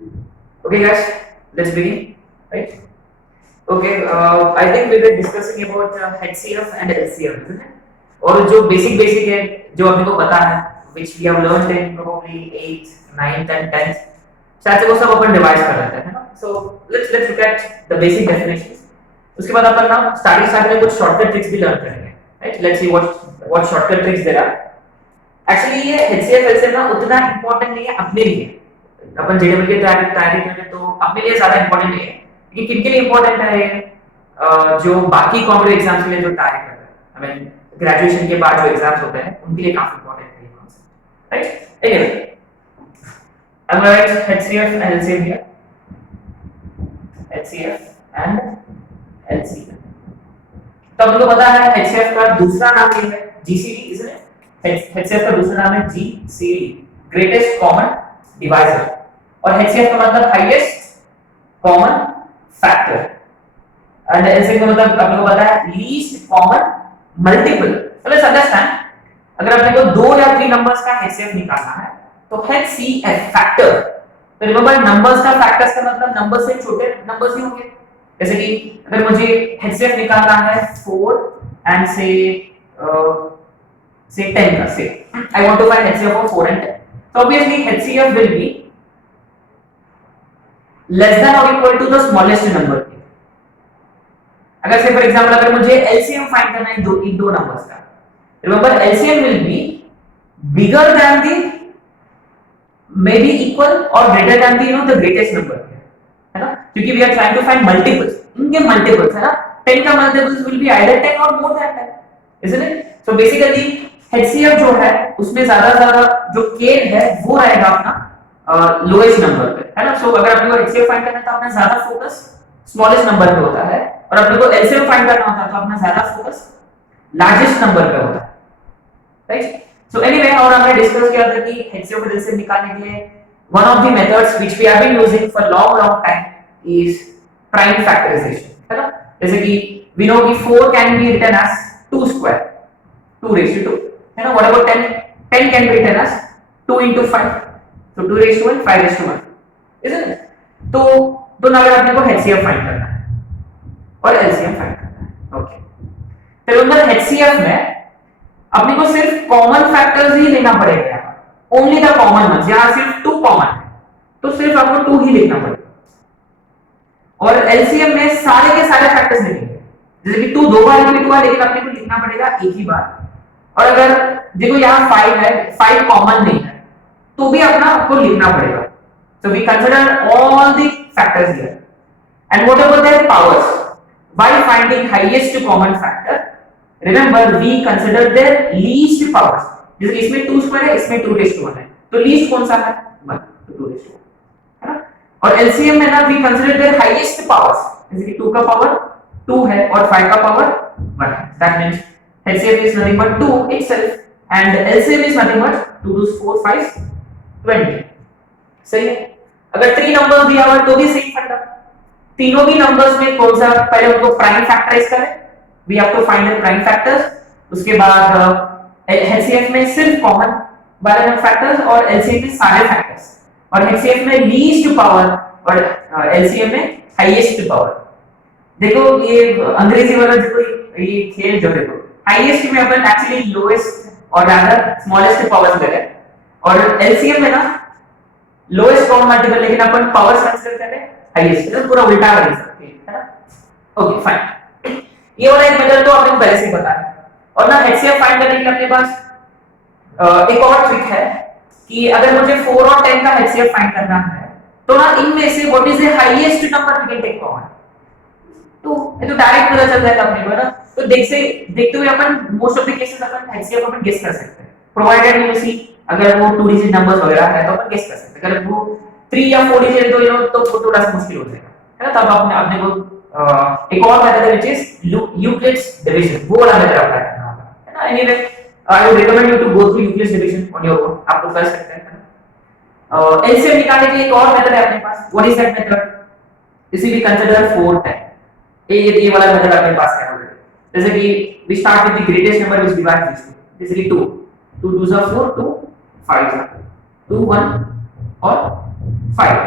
Okay, guys, let's begin. Right? Okay, I think we were discussing about HCF and LCM, isn't it? और जो basic है जो अपने को पता है which we have learned in probably 8th, 9th and 10th, शायद से वो सब अपन डिवाइड कर लेते हैं ना. So let's look at the basic definitions. उसके बाद अपन ना स्टार्टिंग में कुछ शॉर्टकट ट्रिक्स भी लर्न करेंगे. Right? Let's see what shortcut tricks there are. Actually ये HCF LCM ना उतना इम्पोर्टेंट नहीं है अपने लिए. अपन जेडब्ल्यू की तैयारी तैयारी कर रहे तो अपने लिए ज्यादा इंपॉर्टेंट नहीं है, लेकिन किनके लिए इंपॉर्टेंट है ये, जो बाकी कॉम्पिटिटिव एग्जाम्स के लिए जो तैयारी कर रहे हैं, आई मीन ग्रेजुएशन के बाद जो एग्जाम्स होते हैं उनके लिए काफी इंपॉर्टेंट है ये concept, right. Anyway, I am right HCF and LCM here. HCF and LCM. तो आपको पता है HCF का दूसरा नाम क्या है? GCD, isn't it? HCF का दूसरा नाम है GCD, ग्रेटेस्ट कॉमन डिवाइजर, और HCF का मतलब highest common factor, and LCM का मतलब आपको पता है लीस्ट कॉमन मल्टीपल. तो लेट्स अंडरस्टैंड, अगर आपने को 2 या 3 नंबर्स का HCF निकालना है तो HCF फैक्टर, तो रिमेंबर नंबर्स का फैक्टर्स का मतलब नंबर से छोटे नंबर्स ही होंगे. जैसे कि अगर मुझे HCF निकालना है 4 एंड से 10 का, से I want to find HCF of 4 and 10. So obviously HCF will be less than or equal to the smallest number. अगर से फॉर एग्जांपल अगर मुझे LCM फाइंड करना है दो नंबर्स का, remember LCM will be bigger than the maybe equal or greater than the the greatest number, है ना, क्योंकि we are trying to find multiples, इनके multiples है ना, 10 का multiples will be either 10 or more than 10, isn't it? So basically HCF जो है उसमें ज्यादा जो k है वो रहेगा अपना लोएस्ट नंबर पे, है ना. सो अगर आपको HCF फाइंड करना है तो अपना ज्यादा फोकस स्मॉलेस्ट नंबर पे होता है, और अपने को LCM फाइंड करना होता है तो अपना ज्यादा फोकस लार्जेस्ट नंबर पे होता है, राइट. सो एनीवे, और हमने डिस्कस किया था कि HCF और LCM निकालने के लिए one of the methods which we have been using for long time is prime factorisation, है ना. जैसे कि वी नो कि 4 can be written as 2 square, 2 raised to 2, है ना. What about 10? 10 can be written as 2 into 5, so 2 raised to 1, 5 raised to 1, isn't it? तो ना अगर आपने को HCF फाइंड करना है और LCM फाइंड करना है, ओके. फिर उधर HCF में अपने को सिर्फ कॉमन फैक्टर्स ही लेना पड़ेगा, यहाँ ओनली द कॉमन वंस. यहाँ सिर्फ 2 कॉमन है तो सिर्फ आपको 2 ही लिखना पड़ेगा, और LCM में सारे के सारे फैक्टर्स लिखेंगे. जैसे कि 2 2 बार रिपीट हुआ लेकिन अपने को लिखना पड़ेगा एक ही बार. और अगर देखो यहाँ 5 है, 5 कॉमन नहीं है तो भी अपना आपको लिखना पड़ेगा. So we consider all the factors here, and whatever their powers, while finding highest common factor, remember we consider their least powers. जैसे इसमें 2 स्क्वायर है, इसमें 2 raised to 1 है, तो लीस्ट कौन सा है? 1, तो 2 raised to 1, है ना. और LCM में ना we consider their highest powers, जैसे कि 2 का पावर 2 है और 5 का पावर 1 है. That means HCF is nothing but 2 itself, and LCM is nothing but 2 2 4 5 20. सही है. अगर 3 नंबर्स दिया हुआ तो भी सही फंडा. तीनों भी नंबर्स में कौन सा, पहले उनको प्राइम फैक्टराइज करें, we have to find the prime factors. उसके बाद HCF में सिर्फ कॉमन वाले फैक्टर्स और LCM में सारे फैक्टर्स, और HCF में लीस्ट पावर और LCM में हाईएस्ट पावर. देखो ये अंग्रेजी वाला जो ये खेल जो देखो, हाईएस्ट में अपन एक्चुअली लोएस्ट और रादर स्मॉलेस्ट पावर्स ले रहे हैं, और LCM में ना लोएस्ट कॉमन मल्टीपल लेकिन अपन पावर्स कंसीडर कर रहे हैं हाईएस्ट, तो पूरा उल्टा कर सकते हैं, है ना. ओके फाइन, ये वाला एक मेथड तो आपने पहले से ही पता है. और ना HCF फाइंड करने के लिए अपने पास एक और ट्रिक है कि अगर मुझे 4 और 10 का HCF फाइंड करना है तो ना इनमें से what is the highest number we can take common, तो ये तो डायरेक्ट पता चल जाएगा अपने को, है ना. तो देखते हुए अपन मोस्ट ऑफ द केसेस अपन HCF अपन गेस कर सकते हैं, प्रोवाइडेड वी सी अगर वो 2 डिजिट नंबर्स वगैरह है तो अपन गेस कर सकते हैं. अगर वो 3 या 4 डिजिट तो वो थोड़ा सा मुश्किल हो जाएगा, है ना. तब आपने को एक और मेथड है व्हिच इज यूक्लिड्स डिवीजन, वो वाला मेथड अप्लाई करना होगा, है ना. Anyway, I would recommend you to go through Euclid's division on your own, आप तो कर सकते हैं. LCM निकालने के लिए एक और मेथड है अपने पास. What is that method? इसी भी कंसीडर 4 10. ये वाला मेथड अपने पास है ऑलरेडी. जैसे कि we start with the greatest number which divides this, जैसे कि 2 2 2 4 2 5 2 1 और 5.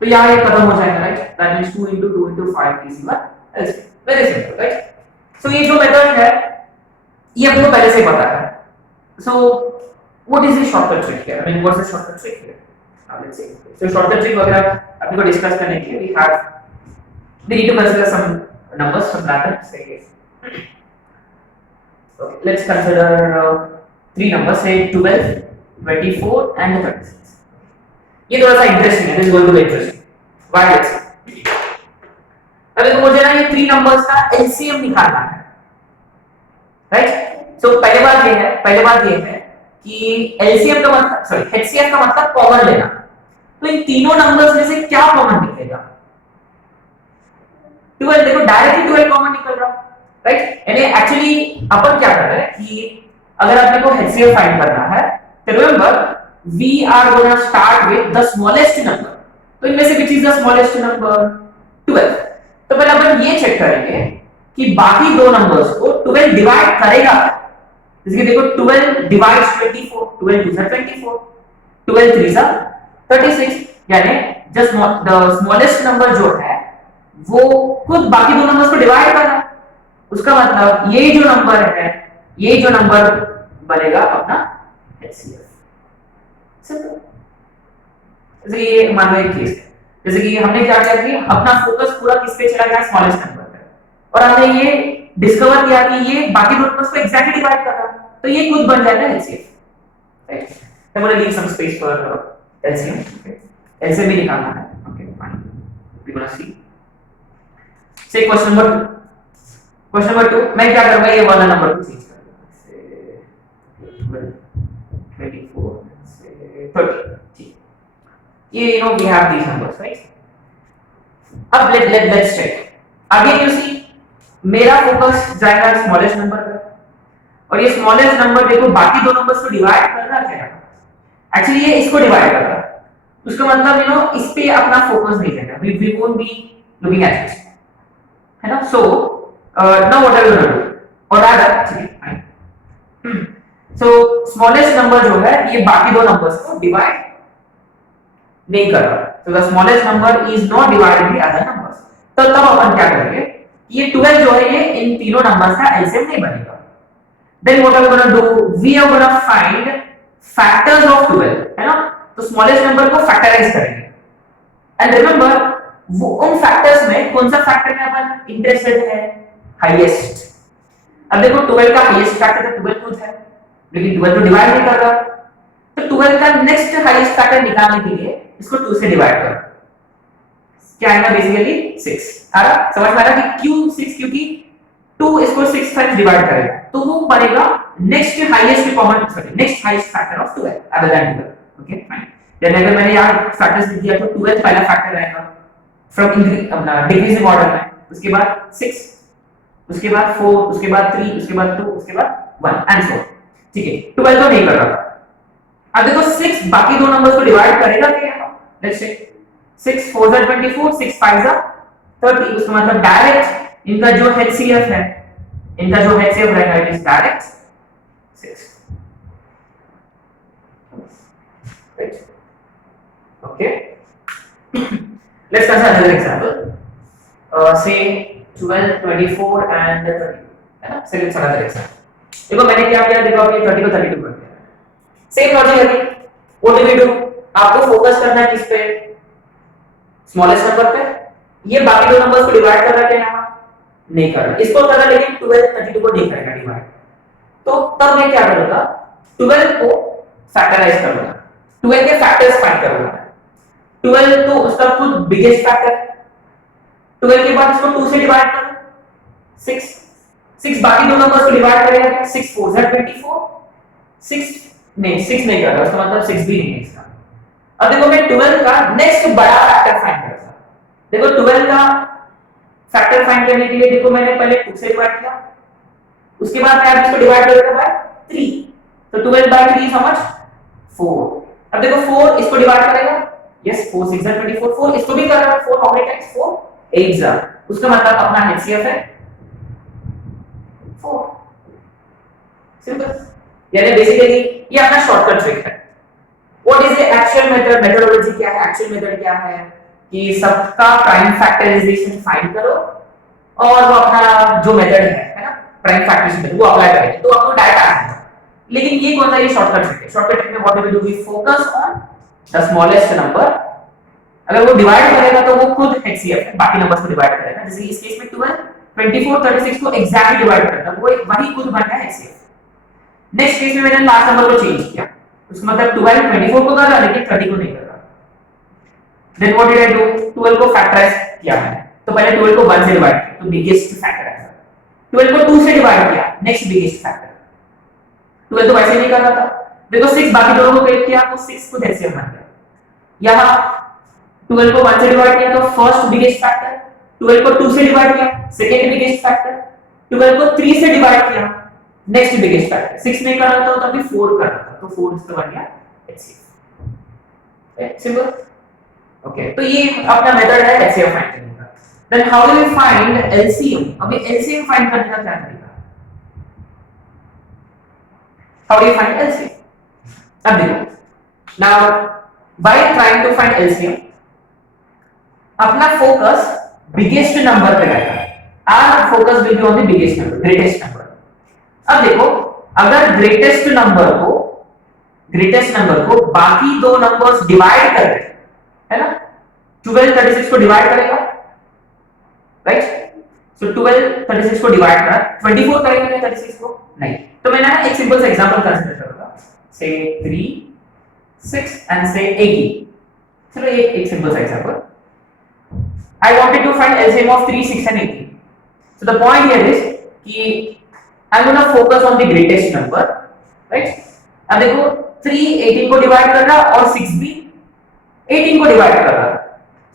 तो यहाँ ये खत्म हो जाएगा, right? That means 2 into 2 into 5 is your LCM. Very simple, right? So ये जो मेथड है ये आपको पहले से पता है. So what is the shortcut trick here? I mean, what's the shortcut trick here? Let's see. So shortcut trick वगैरह अपने को डिस्कस करने के लिए we need to consider some numbers, some patterns. Okay, let's consider 3 numbers, say 12, 24 and 36. ये थोड़ा सा interesting है. This is going to be interesting. Why? Let's see. अभी तो मुझे ना ये 3 numbers का LCM निकालना है, राइट? सो पहले बात ये है कि LCM का मतलब HCF का मतलब कॉमन लेना. तो इन तीनों नंबर्स में से क्या कॉमन निकलेगा? 12. देखो डायरेक्टली 12 कॉमन निकल रहा, राइट? यानी एक्चुअली अपन क्या कर रहे हैं कि अगर अपने को HCF फाइंड करना है तो remember we are gonna start with the smallest number. तो इनमें से which is the smallest number? 12. तो पहले अपन ये चेक करेंगे कि बाकी दो नंबर्स को 12 डिवाइड करेगा. जैसे देखो 12 डिवाइड्स 24, 12 2 24, 12 3 36. यानी जस्ट द स्मॉलेस्ट नंबर जो है वो खुद बाकी दो नंबर्स को डिवाइड कर रहा है. उसका मतलब ये जो नंबर है, ये जो नंबर बनेगा अपना HCF. सिंपल. जैसे ये मान लो एक केस है, जैसे कि हमने क्या किया कि अपना फोकस पूरा किस पे चला गया? स्मॉलेस्ट नंबर पे. और हमने ये डिस्कवर किया कि ये बाकी दो नंबर्स को एग्जैक्टली डिवाइड कर रहा है, तो ये खुद बन जाएगा HCF. Right? I'm going to leave some space for LCM. Okay. LCM भी निकालना है. Okay, fine. We're going to see. Say question number 2. Question number 2. मैं क्या करूँगा? ये वाला नंबर को चेंज कर दूँगा. Say 24, say 30. ठीक. ये we have these numbers, right? अब let's check. Again you see, मेरा फोकस जाएगा स्मॉलेस्ट नंबर पर. और ये स्मॉलेस्ट नंबर देखो बाकी दो नंबर्स को डिवाइड कर रहा है. एक्चुअली ये इसको डिवाइड कर रहा है. उसका मतलब इस पे अपना फोकस नहीं जाएगा. we won't be looking at it, है ना? So now what are we going to do? और rather so smallest number जो है ये बाकी दो नंबर्स को डिवाइड नहीं कर रहा. so the smallest number is not dividing the other numbers. तो तब अपन क्या करेंगे? ये 12 जो है ये इन तीनों नंबर्स का LCM नहीं बनेगा. Then what are we going to do? We are going to find factors of 12, है ना? तो smallest number को factorize करेंगे. And remember वो उन factors में कौन सा factor में अपन interested है? Highest. अब देखो 12 का highest factor तो 12 खुद है, लेकिन 12 तो डिवाइड नहीं कर रहा. तो 12 का next highest factor निकालने के लिए इसको 2 से डिवाइड करो. क्या आएगा? बेसिकली 6. आ रहा? समझ में आ रहा कि क्यों 6? क्योंकि 2 इसको 6 टाइम्स डिवाइड करेगा तो वो बनेगा next highest common next highest factor of 12 other than 12. Okay fine. Then अगर मैंने यहां फैक्टर्स लिख दिया तो 12 पहला फैक्टर आएगा फ्रॉम डिक्रीजिंग ऑर्डर में. उसके बाद 6, उसके बाद 4, उसके बाद 3, उसके बाद 2, उसके बाद 1 एंड सो. ठीक है. 12 तो नहीं कर रहा था. अब देखो 6 बाकी दो नंबर्स को डिवाइड करेगा क्या? Let's check. 6 4 जा 24, 6 5 जा 30. उसका मतलब डायरेक्ट इनका जो HCF है, इनका जो HCF रहेगा it is direct 6. Right? Okay. Let's consider another example. से 12 24 एंड 30, है ना? से लेट्स अनदर एग्जांपल. देखो मैंने क्या किया? देखो अब ये 30 को 32 कर दिया. सेम लॉजिक है. What do we do? आपको फोकस करना है किस पे? स्मॉलेस्ट नंबर पे. ये बाकी दो नंबर्स को डिवाइड कर रहा है क्या? नहीं कर रहा. इसको कर रहा लेकिन 12 32 को नहीं करेगा डिवाइड. तो तब मैं क्या करूंगा? 12 को फैक्टराइज करूंगा. 12 के फैक्टर्स फाइंड करूंगा. 12 तो उसका खुद बिगेस्ट फैक्टर. 12 के बाद इसको 2 से डिवाइड करो. 6 बाकी दो नंबर्स को डिवाइड करेगा. 6 4 जा 24. 6 नहीं कर रहा. उसका मतलब 6 भी नहीं है इसका. अब देखो मैं 12 का नेक्स्ट बड़ा फैक्टर फाइंड करूंगा. देखो 12 का फैक्टर फाइंड करने के लिए देखो मैंने पहले 2 से डिवाइड किया. उसके बाद मैं इसको डिवाइड करूंगा बाय 3. तो 12 बाय 3 हाउ मच? 4. अब देखो 4 इसको डिवाइड करेगा. यस 4 6 जा 24. 4 इसको भी कर रहा है. 4 हाउ मेनी टाइम्स? 4 8 जा. उसका मतलब अपना HCF है 4. सिंपल. यानी बेसिकली ये अपना शॉर्टकट ट्रिक है. What is the actual method? Methodology क्या है? एक्चुअल मेथड क्या है? कि सबका प्राइम फैक्टराइजेशन फाइंड करो और वो अपना जो मेथड है ना प्राइम फैक्टराइजेशन वो अप्लाई करेंगे तो आपको डायरेक्ट आ जाएगा। लेकिन ये कौन सा ये शॉर्टकट ट्रिक है। शॉर्टकट ट्रिक में what do we do, we focus on the smallest number. अगर वो डिवाइड करेगा तो वो खुद HCF है, बाकी नंबर्स को डिवाइड करेगा। जैसे इस केस में 12 24 36 को एग्जैक्टली डिवाइड करता है, वो वही खुद बन गया HCF। नेक्स्ट केस में मैंने लास्ट नंबर को चेंज किया, उसका मतलब 12 24 को कर रहा लेकिन 30 को नहीं कर रहा। Then what did I do, 12 को फैक्टराइज किया मैंने, तो पहले 12 को 1 से डिवाइड किया तो बिगेस्ट फैक्टर आएगा। 12 को 2 से डिवाइड किया, नेक्स्ट बिगेस्ट फैक्टर। 12 तो वैसे नहीं कर रहा था, देखो 6 बाकी दोनों को कैलकुलेट किया तो 6 खुद HCF बन गया। यहां 12 को 1 से डिवाइड किया तो फर्स्ट बिगेस्ट फैक्टर, 12 को 2 से डिवाइड किया सेकंड बिगेस्ट फैक्टर, 12 को 3 से डिवाइड किया नेक्स्ट बिगेस्ट फैक्टर। 6 नहीं कर रहा था तो अभी 4 कर रहा था तो 4 इसका बन गया HCF। सिंपल। ओके, तो ये अपना मेथड है HCF फाइंड करने का। Then how do we find LCM। अभी LCM फाइंड करने का क्या तरीका, how do you find LCM। अब देखो, now while trying to find LCM अपना फोकस बिगेस्ट नंबर पे रहेगा। Our focus will be on the biggest number, greatest number. अब देखो, अगर ग्रेटेस्ट नंबर को बाकी दो नंबर्स डिवाइड कर रहे है ना, 12 36 को डिवाइड करेगा, राइट। सो 12 36 को डिवाइड करा, 24 करेगा क्या 36 को, नहीं। तो मैंने एक सिंपल सा एग्जांपल कंसीडर करूंगा, से 3 6 एंड से 18। चलो एक सिंपल सा example, I wanted to find LCM of 3 6 and 18. So the point here is कि I'm going to focus on the greatest number, right? अब देखो 3 18 को डिवाइड कर रहा और 6 भी 18 को डिवाइड कर रहा।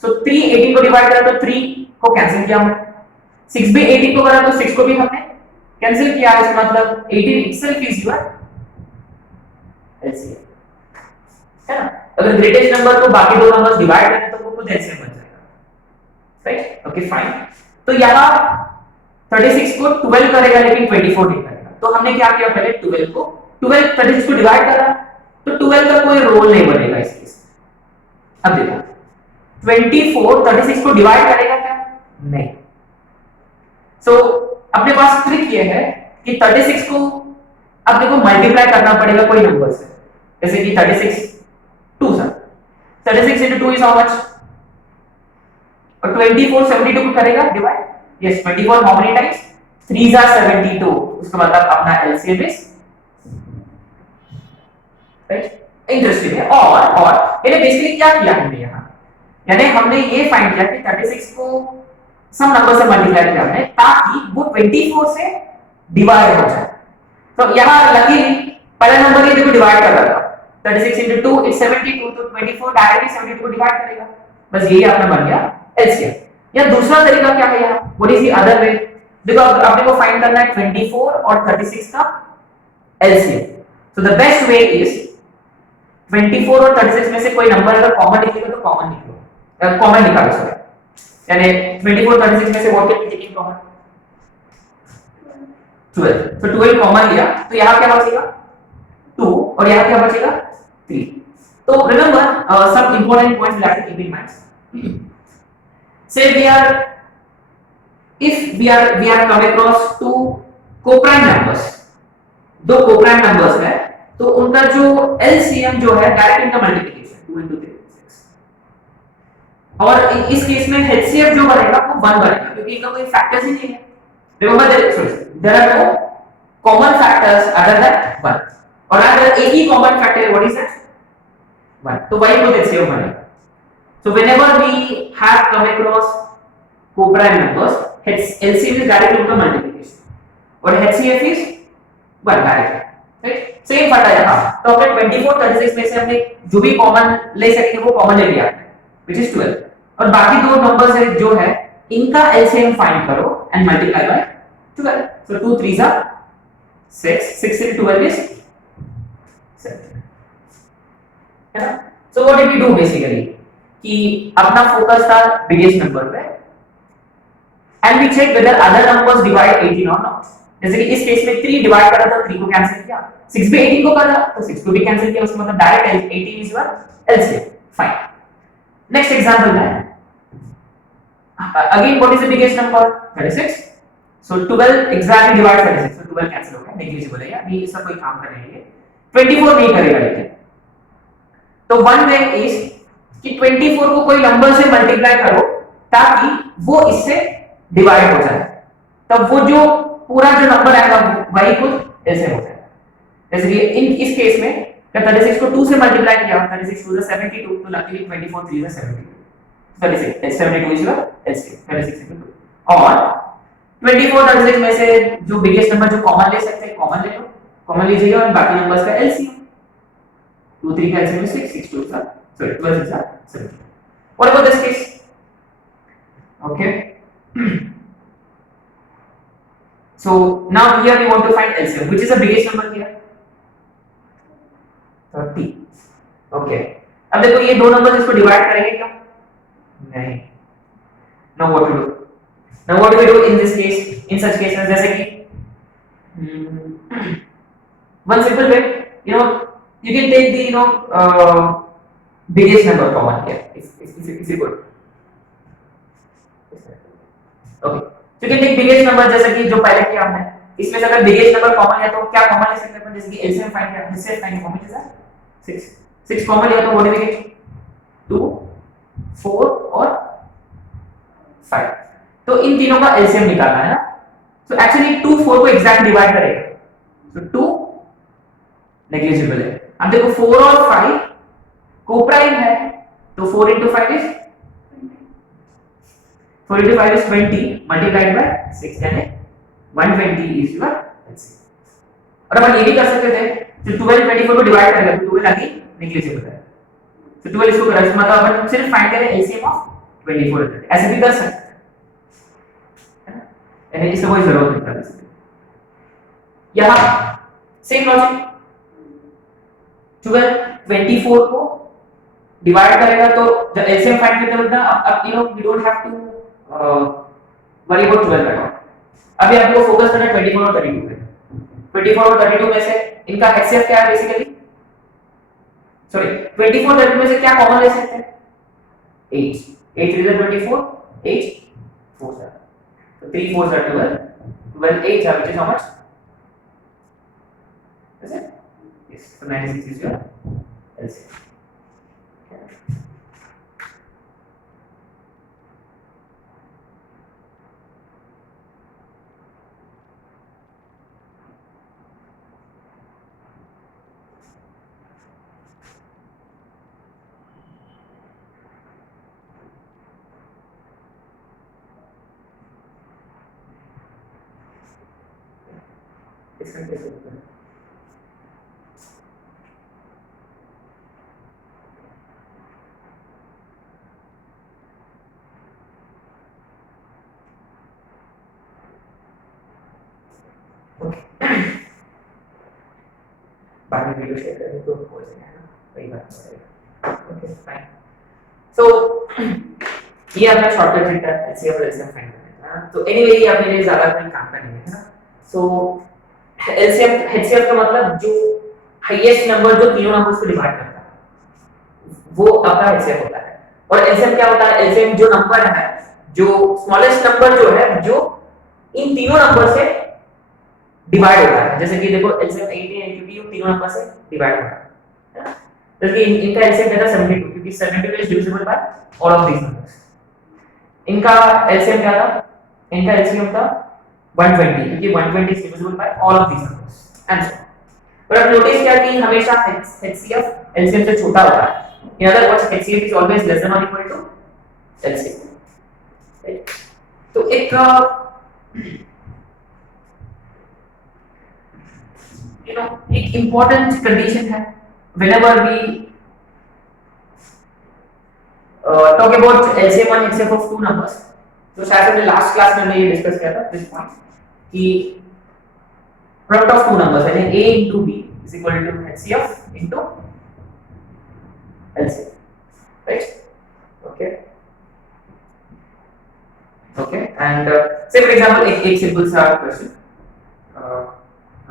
So 3 18 को डिवाइड करा तो 3 को कैंसिल किया हमने, 6 भी 18 को करा तो 6 को भी हमने कैंसिल किया। इसका मतलब 18 itself is your LCM, है ना। अगर ग्रेटेस्ट नंबर को बाकी दो नंबर्स डिवाइड करें तो वो खुद LCM बन जाएगा, राइट। Okay fine. तो यहाँ 36 को 12 करेगा लेकिन 24 नहीं करेगा, तो हमने क्या किया, पहले 12 36 को डिवाइड करा तो 12 का कोई रोल नहीं बनेगा इस केस में। अब देखो 24 36 को डिवाइड करेगा क्या, नहीं। सो अपने पास ट्रिक ये है कि 36 को अब देखो मल्टीप्लाई करना पड़ेगा कोई नंबर से, जैसे कि 36 2 sir 36 into 2 is how much, और 24 72 को करेगा divide, yes 24 how many times, 3s are 72, उसका मतलब अपना LCM is, राइट। इंटरेस्टिंग है। और ये बेसिकली क्या किया हमने यहाँ, यानी हमने ये फाइंड किया कि 36 को सम नंबर से मल्टीप्लाई किया हमने ताकि वो 24 से डिवाइड हो जाए। तो यहाँ लकीली पहला नंबर ये देखो डिवाइड कर रहा था, 36 into 2 is 72, तो 24 डायरेक्टली 72 को डिवाइड करेगा, बस यही अपना बन गया LCM। या दूसरा तरीका क्या है यहाँ, what is the other way. देखो अपने को फाइंड करना है 24 और 36 का LCM। So the best way is 24 और 36 में से कोई नंबर अगर कॉमन निकलेगा तो कॉमन निकालो, सॉरी, यानी 24 36 में से what can be taken common, 12। तो 12 कॉमन लिया तो यहाँ क्या बचेगा 2 और यहाँ क्या बचेगा 3। तो remember some important points we have to keep in mind. Say if we are come across two co-prime numbers, दो co-prime numbers है तो उनका जो LCM जो है डायरेक्ट इनका मल्टीप्लिकेशन 2 into 3 6, और इस केस में HCF जो बनेगा वो 1 बनेगा क्योंकि इनका कोई फैक्टर्स ही नहीं है। Remember there are no common factors other than 1, और अगर एक ही कॉमन फैक्टर है व्हाट इज दैट 1, तो वही खुद HCF बनेगा। So whenever we have come across co-prime numbers, LCM is directly उनका multiplication और HCF is 1 directly, right? Same फटा यहाँ। तो अपने 24 36 में से हमने जो भी कॉमन ले सकेंगे वो कॉमन ले लिया which is 12, और बाकी दो नंबर्स है जो है इनका LCM फाइंड करो and multiply by 12. So 2 3s are 6, 6 into 12 is 7, है ना। So what did we do basically? कि अपना फोकस था बिगेस्ट नंबर पे and we check whether other numbers divide 18 और नॉट। जैसे कि इस केस में 3 डिवाइड करा था 3 को कैंसिल किया, 6 भी 18 को कर रहा तो 6 को भी कैंसिल किया, उसका मतलब direct 18 is your LCM। Fine. Next example है again what is the biggest number? 36. So 12 exactly divide 36. So 12 cancel हो गया, negligible है, अभी इसका कोई काम करने नहीं है. 24 नहीं करेगा लेकिन. तो वन वे इज कि 24 को कोई नंबर से मल्टीप्लाई करो ताकि वो इससे डिवाइड हो जाए, तब वो जो पूरा जो नंबर आएगा वही कुछ ऐसे हो जाएगा. जैसे कि इस केस में 36 को 2 से मल्टीप्लाई किया, 36 2 72, तो luckily 24 3 72. 36 72 is your LCM, 36 into 2. और 24 36 में से जो बिगेस्ट नंबर जो कॉमन ले सकते हैं कॉमन ले लो, कॉमन लीजिए और बाकी नंबर्स का एलसीएम. 2 3 का एलसीएम 6 6 2 का sorry 12 is 17. What about this case? Okay. So now here we want to find LCM. Which is the biggest number here? 30. Okay. अब देखो ये दो नंबर्स इसको डिवाइड करेंगे क्या? नहीं. Now what to do? Now what do we do in this case? In such cases, जैसे कि one simple way, you can take the biggest number common here. If you could. Okay. So you can take biggest number जैसे कि जो पहले किया हमने. इसमें से अगर biggest number common है तो क्या common ले सकते हैं? जैसे कि LCM फाइंड किया, HCF फाइंड common है 6. 6 common लिया तो what do we get? 2, 4 और 5. तो इन तीनों का LCM निकालना है ना. So actually 2 4 को exact divide करेगा. So 2 negligible है. अब देखो 4 और 5 कोप्राइम है, तो 4 into 5 is 4 into 5 is 20 multiplied by 6, यानी 120 is your LCM. और अपन ये भी कर सकते थे, तो 12 24 को डिवाइड करेगा तो 12 आगे नेग्लिजिबल है. तो 12 इसको करें, मतलब अपन सिर्फ फाइंड करें LCM ऑफ 24, ऐसे भी कर सकते हैं, यानी इससे कोई जरूरत नहीं पड़ती. यहाँ सेम लॉजिक 12 24 को डिवाइड करेगा तो जब एलसीएम फाइंड करते हैं अब we don't have to worry about 12 at all. अभी आपको फोकस करना है 24 और 32 पे. 24 और 32 में से इनका एचसीएफ क्या है बेसिकली, सॉरी 24 32 में से क्या कॉमन ले सकते हैं? 8 8 3 24, 8 4 7, so 3 4 are 12, 12 8 which is how much? Is it? Yes, so 96 is your LCM. इसका कैसे होता है? बाद में वीडियो शेयर करें तो हो जाएगा ना, वही बात है. Okay fine. सो ये अपना शॉर्टकट ट्रिक है एचसीएफ और एलसीएम फाइंड करने का. तो एनीवे ये अपने लिए ज्यादा कोई काम का नहीं है ना. सो एलसीएम एचसीएफ का मतलब जो हाईएस्ट नंबर जो तीनों नंबर्स को डिवाइड करता है वो आपका एचसीएफ होता है. और एलसीएम क्या होता है? एलसीएम जो नंबर है, जो स्मॉलेस्ट नंबर जो है जो इन तीनों नंबर से डिवाइड होता है. जैसे कि देखो एलसीएम 18 है क्योंकि ये तीनों नंबर से डिवाइड होता है. जैसे कि इनका एलसीएम देता है 72 क्योंकि 72 is divisible by all of these numbers. इनका एलसीएम क्या था? इनका एलसीएम था 120 क्योंकि 120 is divisible by all of these numbers and so. पर अब नोटिस क्या कि हमेशा एचसीएफ एलसीएम से छोटा होता है. In other words HCF is always less than और इक्वल टू एलसीएम. तो एक एक important condition है whenever we talk about LCM and HCF of two numbers. तो शायद हमने लास्ट क्लास में हमने ये डिस्कस किया था दिस पॉइंट कि product of two numbers यानी A into B is equal to HCF into LCM, right? Okay, and say for example एक simple सा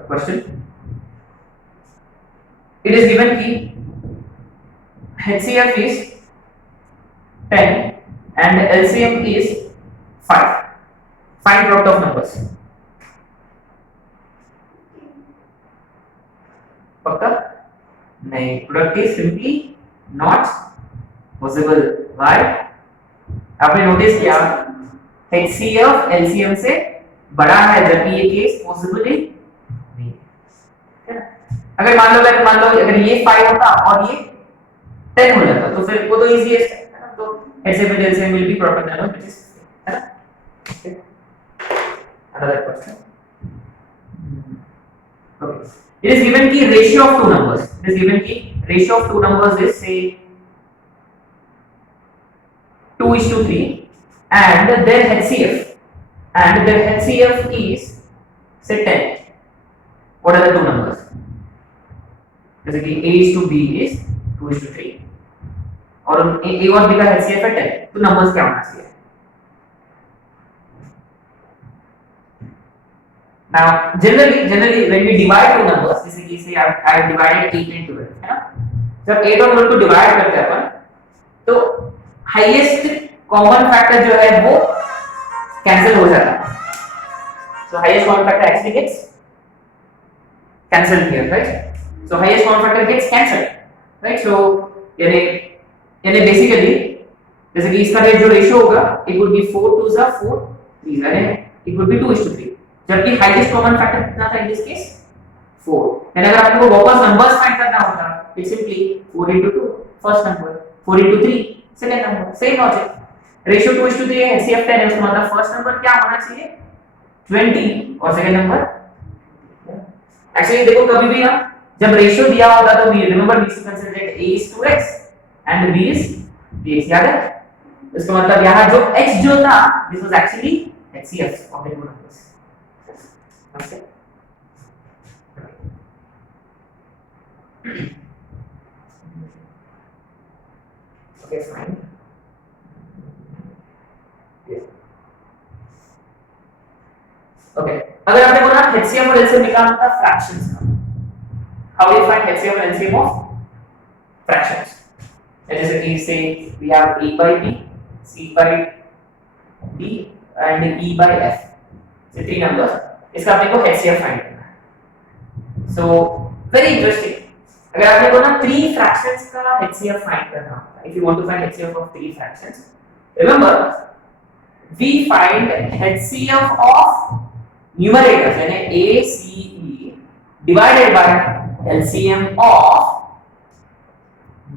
question. It is given कि HCF is 10 and LCM is 5. Find product of numbers. पक्का? नहीं, product is simply not possible. Why? आपने notice किया HCF LCM से बड़ा है जबकि ये केस पॉसिबल ही नहीं है। अगर मान लो अगर ये 5 होता और ये 10 हो जाता तो फिर वो तो इजीएस्ट है ना, तो HCF and LCM will be proper number which is, है ना? Okay. Another question. Okay. It is given कि ratio of two numbers. It is given कि ratio of two numbers is say 2:3 and their HCF is say 10. What are the two numbers? जैसे कि A:B is 2:3 और A और B का HCF है 10. तो numbers क्या होना चाहिए? Now generally when we divide two numbers, जैसे कि say I have divided 8 and 12, है ना? जब 8 और 12 को डिवाइड करते हैं अपन तो हाईएस्ट कॉमन फैक्टर जो है वो कैंसिल हो जाता है. So highest common factor actually gets cancelled here, right? So highest common factor gets cancelled, right? So यानी basically जैसे कि इसका जो रेशियो होगा it would be 4 2s are 4 3s are it would be 2:3. जबकि हाईएस्ट कॉमन फैक्टर कितना था in this case 4. यानी अगर आपको वापस नंबर्स फाइंड करना होता it simply 4 into 2 first number 4 into 3 second number. Same logic. Ratio 2:3 है, HCF 10 है, उसका मतलब फर्स्ट नंबर क्या होना चाहिए 20 और सेकंड नंबर. एक्चुअली देखो कभी भी ना जब रेशियो दिया होता तो remember we should consider that A is to X and B is Bx. याद है? इसका मतलब यहाँ जो X जो था this was actually HCF of the two numbers. Okay. Okay, fine. Yeah. Okay. अगर आपने बोला HCF और LCM निकालना था फ्रैक्शंस का, how do you find HCF and LCM of fractions? जैसे कि say we have A by B, C by D and E by F. So three numbers. इसका अपने को HCF फाइंड करना है. So very interesting. अगर आपने को ना 3 फ्रैक्शंस का HCF फाइंड करना होता है, if you want to find HCF of 3 fractions, remember we find HCF of numerators यानी A C E divided by LCM of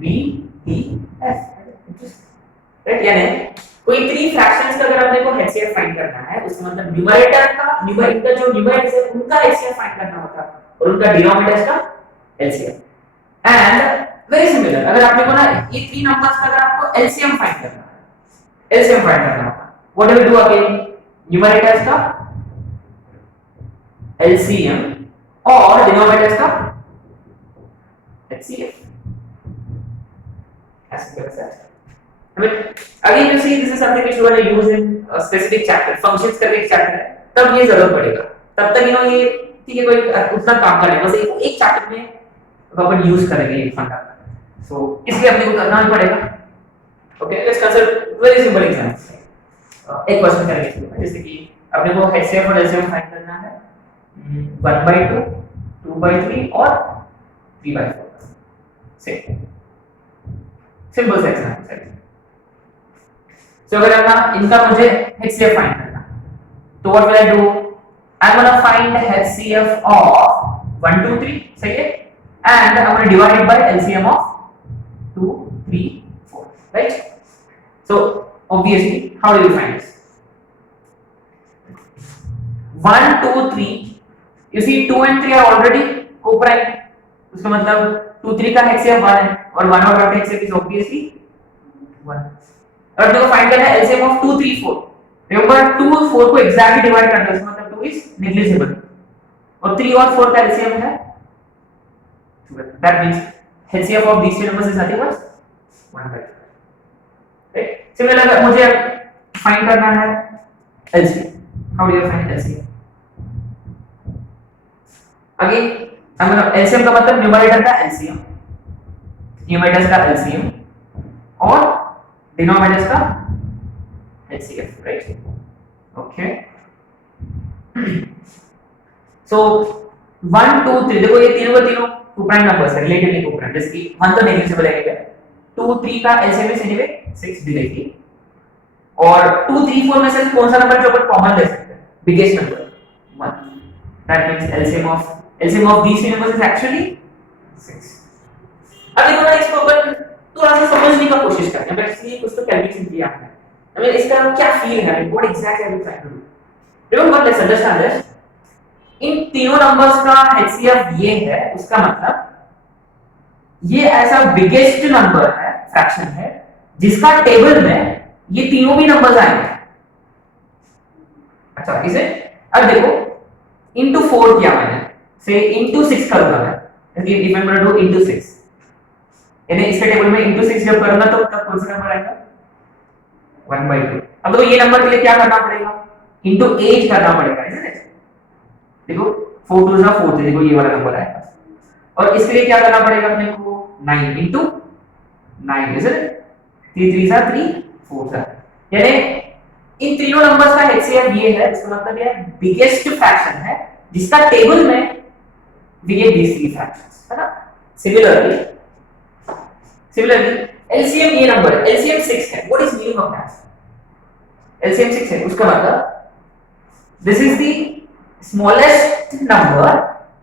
B E F. Right? यानी कोई 3 फ्रैक्शंस का अगर आपने को HCF फाइंड करना है उसका मतलब न्यूमरेटर का जो न्यूमरेटर्स है उनका HCF फाइंड करना होता है और उनका डिनोमिनेटर्स का LCM. एंड वेरी सिमिलर अगर आपने को ना ये 3 नंबर्स का अगर आपको LCM फाइंड करना होता what do we do again numerators का LCM और डिनोमिनेटर्स का HCF. ऐसे कैसे? I mean, again you see this is something which you want to use in a specific chapter. Functions करके एक चैप्टर है, तब ये जरूरत पड़ेगा. तब तक ये ठीक है कोई उतना काम का नहीं, बस एक चैप्टर में अपन यूज करेंगे ये फंडा. So इसलिए अपने को करना ही पड़ेगा. Okay, let's consider very simple example. एक क्वेश्चन करेंगे जैसे कि अपने को HCF और LCM फाइंड करना है 1/2, 2/3 और 3/4. से सिंपल सा एग्जांपल है. So अगर ना इनका मुझे HCF फाइंड करना तो what will I do? I'm gonna find HCF of 1 2 3 सही है and I'm gonna divide it by LCM of 2 3 4 right? So obviously how do you find this? 1 2 3 you see 2 and 3 are already co-prime. उसका मतलब 2 3 का HCF 1 है और 1 और 1 का HCF is obviously 1. और देखो फाइंड करना है LCM ऑफ 2 3 4. रिमेंबर 2 और 4 को एग्जैक्टली डिवाइड करना है इसका मतलब 2 इज नेग्लिजिबल और 3 और 4 का LCM है 12. That means HCF of these two numbers is nothing but 1/2. Right? Similar मुझे फाइंड करना है LCM. How do you find LCM? Again LCM का मतलब न्यूमरेटर का LCM, न्यूमरेटर्स का LCM और डिनोमिनेटर्स का HCF, राइट? ओके सो 1 2 3 देखो ये तीनों का तीनों कोप्राइम नंबर्स है, रिलेटिवली कोप्राइम, जैसे कि 1 तो नेग्लिजिबल है, 2 3 का एलसीएम इज एनीवे 6 डायरेक्टली, और 2 3 4 में से कौन सा नंबर जो अपन कॉमन ले सकते हैं, biggest number 1, that means LCM of these three numbers is actually 6. अब देखो ना, इसको अपन थोड़ा सा समझने का कोशिश करते हैं, बट ये कुछ तो कैलकुलेशन किया है, आई मीन इसका क्या फील है, what exactly are you trying to do. Remember, let's understand this, इन तीनों नंबर्स का HCF ये है, उसका मतलब ये ऐसा बिगेस्ट नंबर है, फ्रैक्शन है, जिसका टेबल में ये तीनों भी नंबर्स आएंगे। अच्छा, इसे अब देखो into 4 किया मैंने, से into 6 करूंगा मैं, if I'm going to do into 6, यानी इसके टेबल में into 6 जब करूंगा तो तब कौन सा नंबर आएगा, 1/2। अब तो ये नंबर के लिए क्या करना पड़ेगा, into 8 करना पड़ेगा, isn't it? देखो 4 2 जा 4, देखो ये वाला नंबर आएगा, और इसके लिए क्या करना पड़ेगा अपने को, 9 into 9, isn't it? 3 3 जा 3 4 जा, यानी इन तीनों नंबर्स का HCF ये है, इसका मतलब ये बिगेस्ट फ्रैक्शन है जिसका टेबल में we get these three fractions, है ना। सिमिलरली LCM ये नंबर है, LCM 6 है, what is meaning of that? LCM 6 है, उसका मतलब this is the smallest number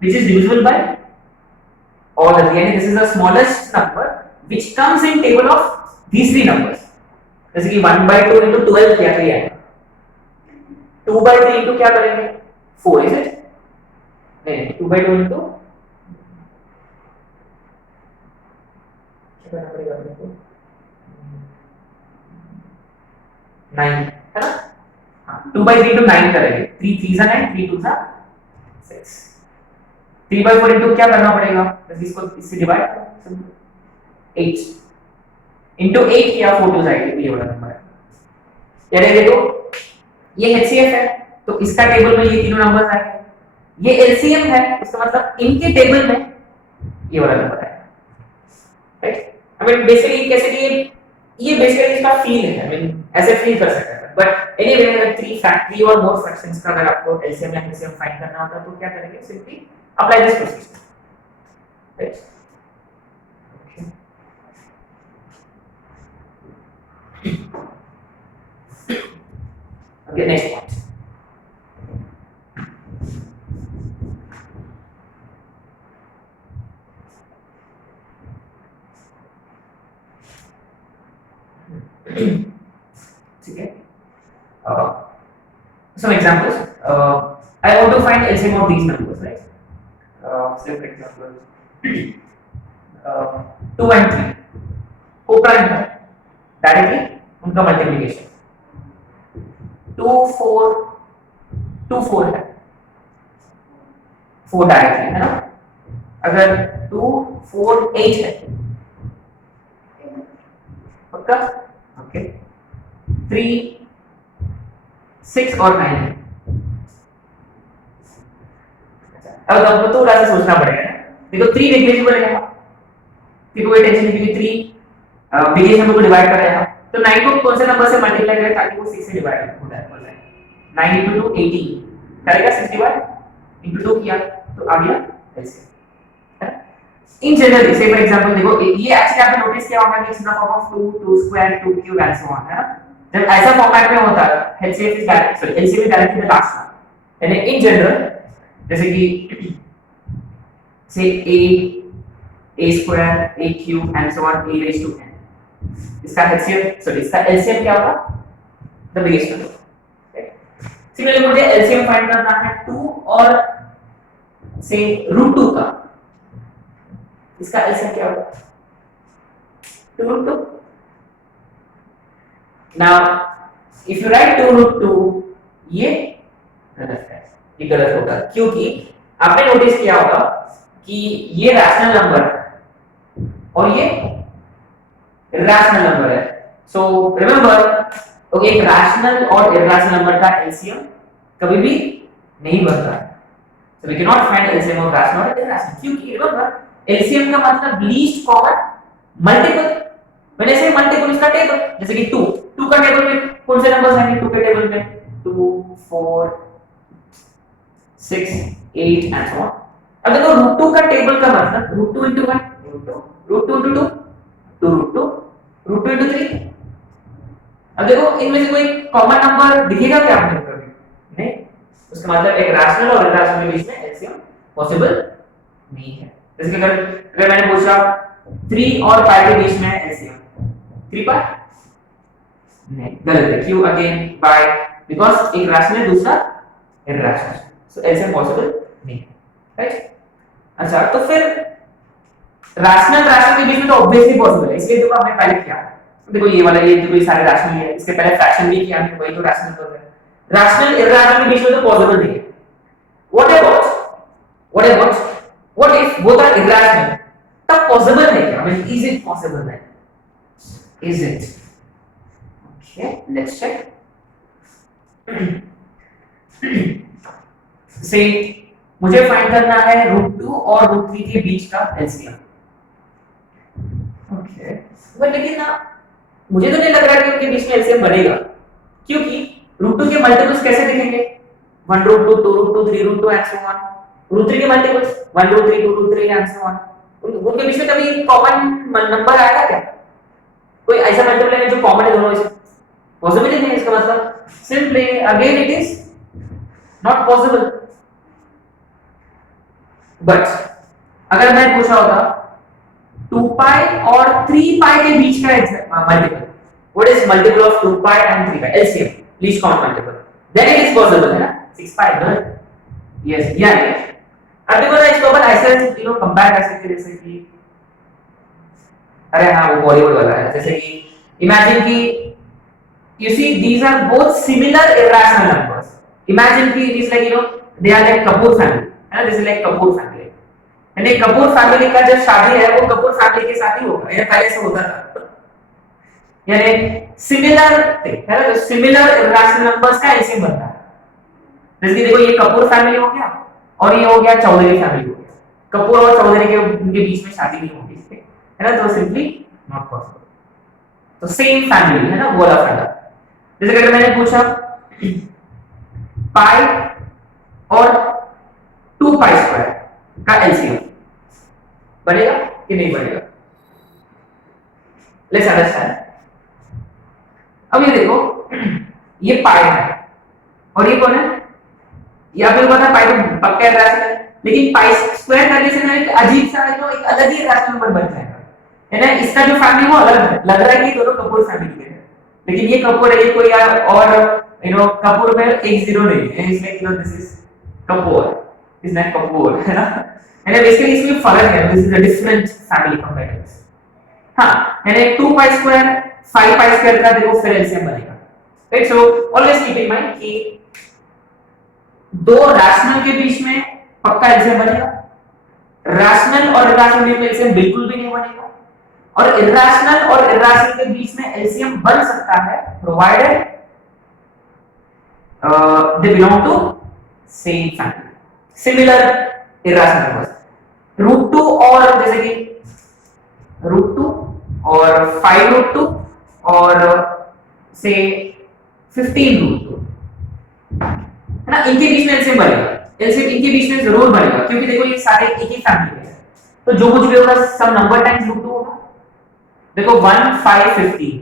which is divisible by all the three, यानी this is the smallest number which comes in table of these three numbers, जैसे कि 1/2 into 12 क्या किया है, 2/3 into क्या करेंगे, 4, is it? नहीं, 2/2 into क्या करना पड़ेगा अपने को, 9, है ना। हाँ, 2/3 into 9 करेंगे, 3 3 जा 9, 3 2 जा 6, 3/4 into क्या करना पड़ेगा, बस इसको इससे डिवाइड करो, 8 into 8 किया, 4 2 जा 8, ये वाला नंबर है। यानी देखो ये HCF है, तो इसका टेबल में ये तीनों नंबर्स आएंगे, ये LCM है, इसका मतलब इनके टेबल में ये वाला नंबर आएगा, राइट। आई मीन बेसिकली कैसे कि ये बेसिकली इसका फील है, आई मीन ऐसे फील कर सकते हैं, बट एनीवे अगर 3 और मोर फ्रैक्शंस का अगर आपको LCM या HCM फाइंड करना होता है तो क्या करेंगे, simply apply this procedure, right. Okay, next point. ठीक है, some examples. I want to find LCM of these numbers, right? Say for example, 2 and 3 co-prime है, directly उनका multiplication 2 4 है, 4 डायरेक्टली है ना। अगर 2 4 8 है पक्का, ओके। 3 6 और 9 है। अब आपको थोड़ा सा सोचना पड़ेगा ना, देखो 3 नेग्लिजिबल है, देखो कोई टेंशन नहीं, क्योंकि 3 बिगेस्ट नंबर को डिवाइड कर रहा है, तो 9 को कौन से नंबर से मल्टीप्लाई करें ताकि वो 6 से डिवाइड हो जाए, 9 into 2 18 करेगा, 6 डिवाइड into 2 किया तो आ गया ऐसे। In general say for example देखो ये एक्चुअली आपने नोटिस किया होगा कि it's the form of 2 2 square 2 cube and so on, है ना। जब ऐसा फॉर्मेट में होता है HCF is direct, sorry LCM is directly the last one, यानी इन जनरल जैसे कि say a square a cube and so on a raise to n, इसका HCF सॉरी इसका LCM क्या होगा, द बिगेस्ट नंबर। सिमिलरली मुझे LCM find करना है 2 और से √2 का, इसका LCM क्या होगा, 2√2। नाउ इफ यू राइट 2√2 ये गलत है, ये गलत होगा क्योंकि आपने नोटिस किया होगा कि ये रैशनल नंबर है और ये इरैशनल नंबर है। सो रिमेंबर, ओके, एक रैशनल और इरैशनल नंबर का LCM कभी भी नहीं बनता है, so we cannot find LCM of rational or irrational, क्योंकि remember LCM का मतलब least common multiple, when I say multiple इसका टेबल, जैसे कि 2 का टेबल में कौन से नंबर्स आएंगे, 2 के टेबल में 2 6 8 एंड सो ऑन। अब देखो रूट 2 का टेबल का मतलब root 2 into 1 root 2 into 2 2 root 2 root 2 into 3। अब देखो इनमें से कोई कॉमन नंबर दिखेगा क्या आपको कभी? नहीं। उसका मतलब एक रैशनल और इरैशनल के बीच में एलसीएम पॉसिबल नहीं है। जैसे कि अगर मैंने पूछा 3 और पाई के बीच में एलसीएम 3 पाई, नहीं, गलत है। क्यों? अगेन बाय, बिकॉज़ एक रैशनल है दूसरा इरैशनल, सो एलसीएम पॉसिबल नहीं है, राइट? अच्छा, तो फिर रैशनल रैशनल के बीच में तो ऑब्वियसली पॉसिबल है, इसलिए देखो हमने पहले किया। देखो ये वाला, ये देखो ये सारे रैशनल है, इसके पहले फ्रैक्शन भी किया हमने, वही तो रैशनल तो है। रैशनल इरैशनल के बीच में तो पॉसिबल नहीं है। What about what if both are irrational? तब पॉसिबल है क्या? I mean is it possible है? Is it? Okay, let's check. Say मुझे फाइंड करना है रूट 2 और रूट 3 के बीच का एलसीएम। ओके, बट लेकिन ना मुझे तो नहीं लग रहा कि उनके बीच में एलसीएम बनेगा, क्योंकि रूट 2 के मल्टीपल्स कैसे दिखेंगे? 1 root 2 2 root 2 3 root 2 and so on. Root 3 के multiples 1 root 3 2 root 3 and so on. उनके बीच में कभी कॉमन नंबर आएगा क्या? कोई ऐसा मल्टीपल है जो कॉमन है दोनों में से? पॉसिबिलिटी नहीं है। इसका मतलब simply again it is not possible. But अगर मैं पूछा होता 2 पाई और 3 पाई के बीच का multiple, what is multiple of 2 pi and 3 pi? LCM, least count multiple, then it is possible, है ना? 6 पाई, गलत? यस, या अब देखो ना, इसको अपन ऐसे कंपेयर कर सकते हैं, जैसे कि अरे हाँ, वो बॉलीवुड वाला है। जैसे कि इमेजिन कि you see these are both similar irrational numbers. Imagine कि it is like they are like Kapoor family, है ना? This is like Kapoor family, यानी कपूर फैमिली का जब शादी है वो कपूर फैमिली के साथ ही होगा, ये पहले से होता था। यानी सिमिलर थिंग है ना, तो सिमिलर इरैशनल नंबर्स का ऐसे बनता है। जैसे कि देखो ये कपूर फैमिली हो गया और ये हो गया चौधरी फैमिली हो गया। कपूर और चौधरी के उनके बीच में शादी नहीं होगी, है ना? तो सिंपली नॉट पॉसिबल। तो सेम फैमिली है ना, वो वाला फंडा। जैसे अगर मैंने पूछा पाई और 2 पाई स्क्वायर का एलसीएम बनेगा कि नहीं बनेगा? Let's understand. अब ये देखो, ये पाई है और ये कौन है? ये आपको पता है पाई तो पक्का इरैशनल है, लेकिन पाई स्क्वायर करने से ना एक अजीब सा एक अलग ही इरैशनल नंबर बन जाएगा, है ना? इसका जो फैमिली वो अलग है, लग रहा है कि दोनों कपूर फैमिली के हैं, लेकिन ये कपूर है, ये कोई और कपूर में एक जीरो नहीं है, इसमें दिस इज कपूर, इज नॉट कपूर, है ना? यानी बेसिकली इसमें फर्क है, this is a different family compared to this. हां, यानी 2 पाई स्क्वायर 5 पाई स्क्वायर का देखो फिर एलसीएम बनेगा, right? So always keep in mind कि दो रैशनल के बीच में पक्का एलसीएम बनेगा, रैशनल और इरैशनल में एलसीएम बिल्कुल भी नहीं बनेगा, और इरैशनल और इरैशनल के बीच में एलसीएम बन सकता है provided they belong to same family, similar irrational numbers। रूट 2 और जैसे कि रूट 2 और 5 रूट 2 और से 15 रूट 2, है ना? इनके बीच में एलसीएम बनेगा, एलसीएम इनके बीच में जरूर बनेगा, क्योंकि देखो ये सारे एक ही फैमिली में है, तो जो कुछ भी होगा सब नंबर टाइम्स रूट 2 होगा। देखो 1 5 15,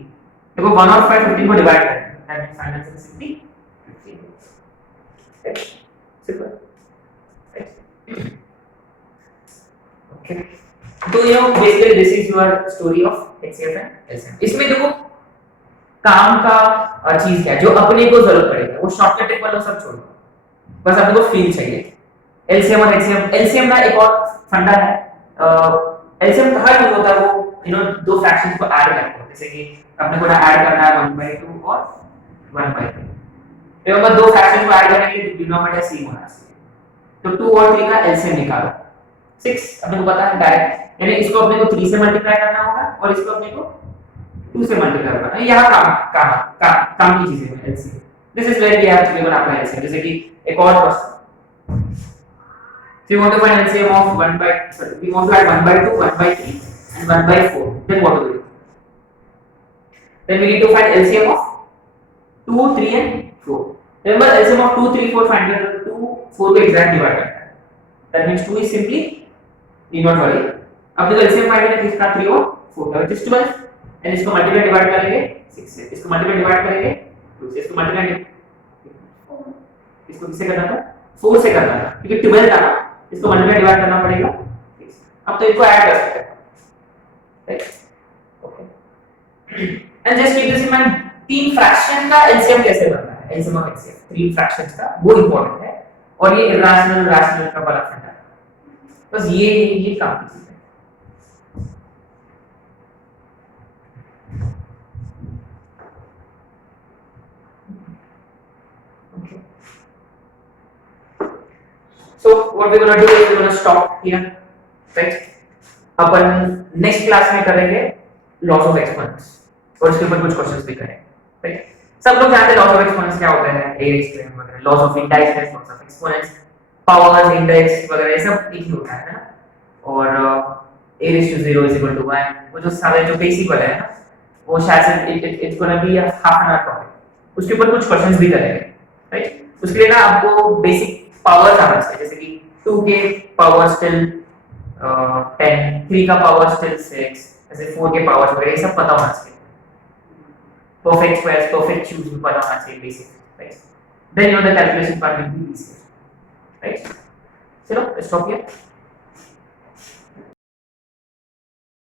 देखो 1 और 5 15 को डिवाइड करें, that means final answer 60 simple, okay? तो basically this is your story of HCF and LCM। इसमें देखो काम का चीज क्या है, जो अपने को जरूरत पड़ेगा वो शॉर्टकट ट्रिक वाला सब छोड़ो, बस अपने को फील चाहिए। LCM और HCF, LCM ना एक और फंडा है, LCM कहाँ यूज होता है? वो दो फ्रैक्शंस को ऐड करते हैं, जैसे कि अपने को ना ऐड करना है 1/2 और 1/3, रिमेंबर दो फ्रैक्शन को ऐड करने के लिए डिनोमिनेटर सेम होना चाहिए, तो 2 और 3 का एलसीएम निकालो, 6 अपने को पता है डायरेक्ट, यानी इसको अपने को 3 से मल्टीप्लाई करना होगा और इसको अपने को 2 से मल्टीप्लाई करना है। यहां काम की चीजें हैं LCM. This is where we have to given अपना एलसीएम। जैसे कि एक और question, so you want to find LCM of 1/, we want to add 1/2 1/3 and 1/4, then what do we do? Then we need to find LCM of 2 3 and 4। Remember LCM of 2 3 4 find 2 4 को exact divide करता है, that means 2 is simply, need not worry. अब देखो LCM find करना किसका 3 और 4 का, which is 12, and इसको मल्टीप्लाई डिवाइड करेंगे 6 से, इसको मल्टीप्लाई डिवाइड करेंगे 2 से, इसको मल्टीप्लाई इसको किससे करना था 4 से करना था क्योंकि 12 था ना, इसको मल्टीप्लाई डिवाइड करना पड़ेगा 6 से। अब तो इसको ऐड कर सकते हैं, right, okay. And just keep this in mind, तीन फ्रैक्शन का एलसीएम कैसे बनता है, एलसीएम ऑफ एचसीएफ तीन फ्रैक्शंस का, वो इंपॉर्टेंट है, और ये इरैशनल रैशनल का बड़ा फंडा है, बस ये काम कीजिए। So what we're gonna do is we're gonna stop here, right? Upon next class में करेंगे लॉस ऑफ एक्सपोनेंट्स और इसके ऊपर कुछ क्वेश्चंस भी करेंगे, राइट? सब लोग जानते हैं लॉस ऑफ एक्सपोनेंट्स क्या होता है, ए एक्सपोनेंट वगैरह, laws of indices, laws of exponents, powers, index वगैरह ये सब एक ही होता है ना, और a raised to 0 is equal to 1, वो जो सारे जो बेसिक वाले हैं ना, वो शायद से it's gonna be half an hour topic, उसके ऊपर कुछ क्वेश्चंस भी करेंगे, राइट? उसके लिए ना आपको बेसिक पावर्स आना चाहिए, जैसे कि 2 के पावर स्टिल 10, 3 का पावर स्टिल 6, ऐसे 4 के पावर्स वगैरह ये सब पता होना चाहिए, परफेक्ट स्क्वायर्स, परफेक्ट क्यूब्स भी पता होना चाहिए basic, right? Then you know the calculation part will be easy, right? चलो स्टॉप हियर।